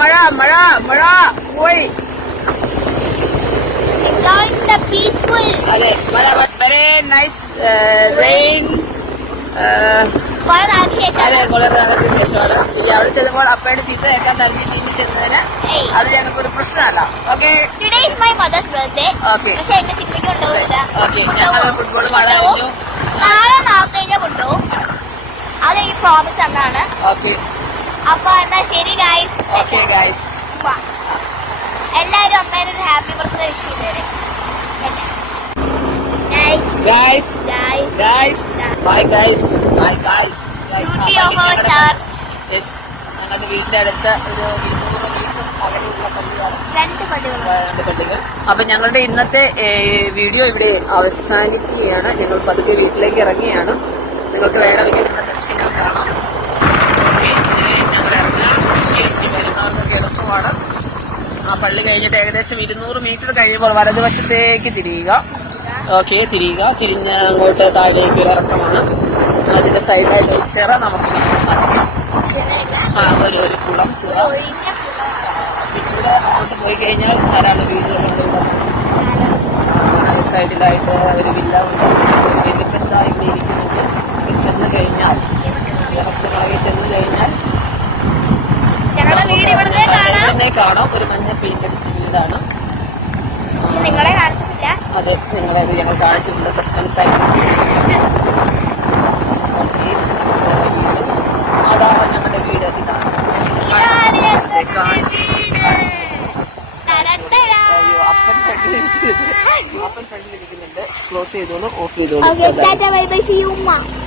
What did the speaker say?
മഴ പോയി. അതെ, വളരെ നൈസ് റെയിൻ. അതെ, വളരെ നാൾക്ക് ശേഷമാണ്. ഈ അവിടെ ചെല്ലുമ്പോൾ അപ്പയുടെ ചീത്ത കേൾക്കാൻ നൽകി ചീറ്റി ചെന്നതിന് അത് ഞങ്ങൾക്കൊരു പ്രശ്നമല്ല. Okay, okay. ഞങ്ങൾ ഫുട്ബോൾ വളരുന്നു. അത് ഈ പ്രോമിസ് തന്നാണ്. ഓക്കെ, അപ്പൊ എന്നാ ശരി ഗൈസ്. ഓക്കെ ഗൈസ്, എല്ലാരും അമ്മേനെ ഒരു ഹാപ്പി ബർത്ത്ഡേ വിഷ് ചെയ്തേരെ. Guys, guys, bye guys, bye guys. Yes, ഞങ്ങളുടെ വീടിന്റെ അടുത്ത് ഒരു 200 മീറ്റർ അകലെയുള്ള പള്ളിയാണ്. 2 പള്ളികൾ. അപ്പൊ ഞങ്ങളുടെ ഇന്നത്തെ വീഡിയോ ഇവിടെ അവസാനിക്കുകയാണ്. ഞങ്ങൾ പതുക്കെ വീട്ടിലേക്ക് ഇറങ്ങിയാണ്. നിങ്ങൾക്ക് വേണമെങ്കിൽ ഇന്ന ദൃശ്യങ്ങൾ കാണാം. ഞങ്ങൾ വരുന്നവർക്കൊക്കെ എളുപ്പമാണ്. ആ പള്ളി കഴിഞ്ഞിട്ട് ഏകദേശം 200 മീറ്റർ കഴിയുമ്പോൾ വലതുവശത്തേക്ക് തിരിയുക. ഓക്കെ, തിരിഞ്ഞ് അങ്ങോട്ട് താഴേക്ക് ഇറക്കമാണ്. അതിന്റെ സൈഡിലായി ചിറ നമുക്ക് സാധിക്കും. ഒരു കുളം ചിറ. ഇവിടെ അങ്ങോട്ട് പോയി കഴിഞ്ഞാൽ ധാരാളം വീടുകളുണ്ട്. സൈഡിലായിട്ട് ഒരു വില്ല ഉണ്ട്. എലിപ്പന്ത ഇവിടെ ഇരിക്കുന്നുണ്ട്. ചെന്ന് കഴിഞ്ഞാൽ കാണാം. ഒരു മഞ്ഞ പെയിന്റ് അടിച്ച വീടാണ്. നിങ്ങളെ കാണിച്ചിട്ടില്ല. അതെ, നിങ്ങളെ ഞങ്ങൾ കാണിച്ചിട്ടുണ്ട്. സസ്പെൻസ് ആയിട്ട്. അതാണ് ഞങ്ങളുടെ വീട്. അപ്പൻ ഫ്രണ്ടിലിരിക്കുന്നുണ്ട്. ക്ലോസ് ചെയ്തോളൂ, ഓഫ് ചെയ്തോളൂ.